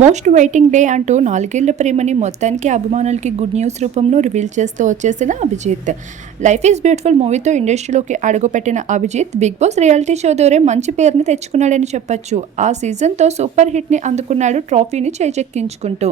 Most waiting day అంటూ నాలుగేళ్ల ప్రేమని మొత్తానికి అభిమానులకి గుడ్ న్యూస్ రూపంలో రివీల్ చేస్తూ వచ్చేసిన అభిజిత్. లైఫ్ ఈజ్ బ్యూటిఫుల్ మూవీతో ఇండస్ట్రీలోకి అడుగుపెట్టిన Abhijeet Bigg Boss reality show ద్వారా మంచి పేరుని తెచ్చుకున్నాడని చెప్పొచ్చు. ఆ సీజన్తో సూపర్ హిట్ని అందుకున్నాడు, ట్రోఫీని చేజెక్కించుకుంటూ.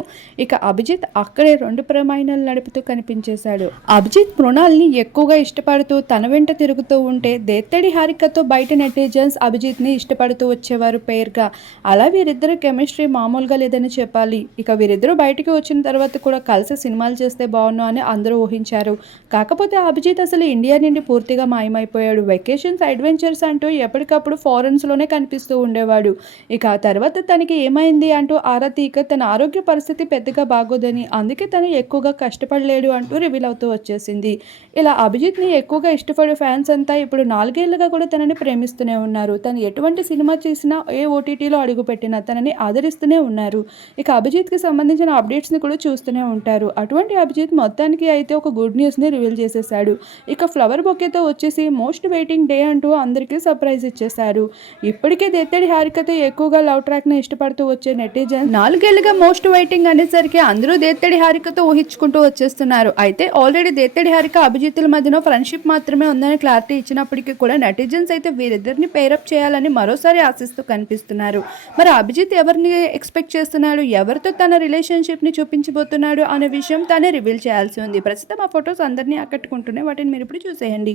ఇక అభిజిత్ అక్కడే 2 ప్రమాణాలు నడుపుతూ కనిపించేశాడు. అభిజిత్ మృణాల్ని ఎక్కువగా ఇష్టపడుతూ తన వెంట తిరుగుతూ ఉంటే దేత్తడి హారికతో బయట నెటిజన్స్ అభిజిత్ని ఇష్టపడుతూ వచ్చేవారు పేరుగా. అలా వీరిద్దరు కెమిస్ట్రీ మామూలుగా లేదని చెప్పాలి. ఇక వీరిద్దరూ బయటికి వచ్చిన తర్వాత కూడా కలిసి సినిమాలు చేస్తే బాగున్నాం అని అందరూ ఊహించారు. కాకపోతే అభిజిత్ అసలు ఇండియా నుండి పూర్తిగా మాయమైపోయాడు. వెకేషన్స్, అడ్వెంచర్స్ అంటూ ఎప్పటికప్పుడు ఫారెన్స్లోనే కనిపిస్తూ ఉండేవాడు. ఇక ఆ తర్వాత తనకి ఏమైంది అంటూ ఆరా తీక తన ఆరోగ్య పరిస్థితి పెద్దగా బాగోదని, అందుకే తను ఎక్కువగా కష్టపడలేడు అంటూ రివీల్ అవుతూ వచ్చేసింది. ఇలా అభిజిత్ని ఎక్కువగా ఇష్టపడే ఫ్యాన్స్ అంతా ఇప్పుడు 4 ఏళ్లుగా కూడా తనని ప్రేమిస్తూనే ఉన్నారు. తను ఎటువంటి సినిమా చేసినా, ఏ ఓటీటీలో అడుగుపెట్టినా తనని ఆదరిస్తూనే ఉన్నారు. ఇక అభిజిత్కి సంబంధించిన అప్డేట్స్ని కూడా చూస్తూనే ఉంటారు. అటువంటి అభిజిత్ మొత్తానికి అయితే ఒక గుడ్ న్యూస్ని రివీల్ చేసేసాడు. ఇక ఫ్లవర్ బొకేతో వచ్చేసి మోస్ట్ వెయిటింగ్ డే అంటూ అందరికీ సర్ప్రైజ్ ఇచ్చేశారు. ఇప్పటికే దేత్తడి హారికతో ఎక్కువగా లవ్ ట్రాక్ని ఇష్టపడుతూ వచ్చే నెటిజన్ 4 ఏళ్లుగా మోస్ట్ వెయిటింగ్ అనేసరికి అందరూ దేత్తడి హారికతో ఊహించుకుంటూ వచ్చేస్తున్నారు. అయితే ఆల్రెడీ దేత్తడి హారిక అభిజిత్తుల మధ్యన ఫ్రెండ్షిప్ మాత్రమే ఉందని క్లారిటీ ఇచ్చినప్పటికీ కూడా నెటిజన్స్ అయితే వీరిద్దరిని పేరప్ చేయాలని మరోసారి ఆశిస్తూ కనిపిస్తున్నారు. మరి అభిజిత్ ఎవరిని ఎక్స్పెక్ట్ చేస్తున్నాడు, ఎవరితో తన రిలేషన్షిప్ని చూపించబోతున్నాడు అనే విషయం తానే రివీల్ చేయాల్సి ఉంది. ప్రస్తుతం ఆ ఫొటోస్ అందరినీ ఆకట్టుకుంటూనే వాటిని మీరు ఇప్పుడు చూసేయండి.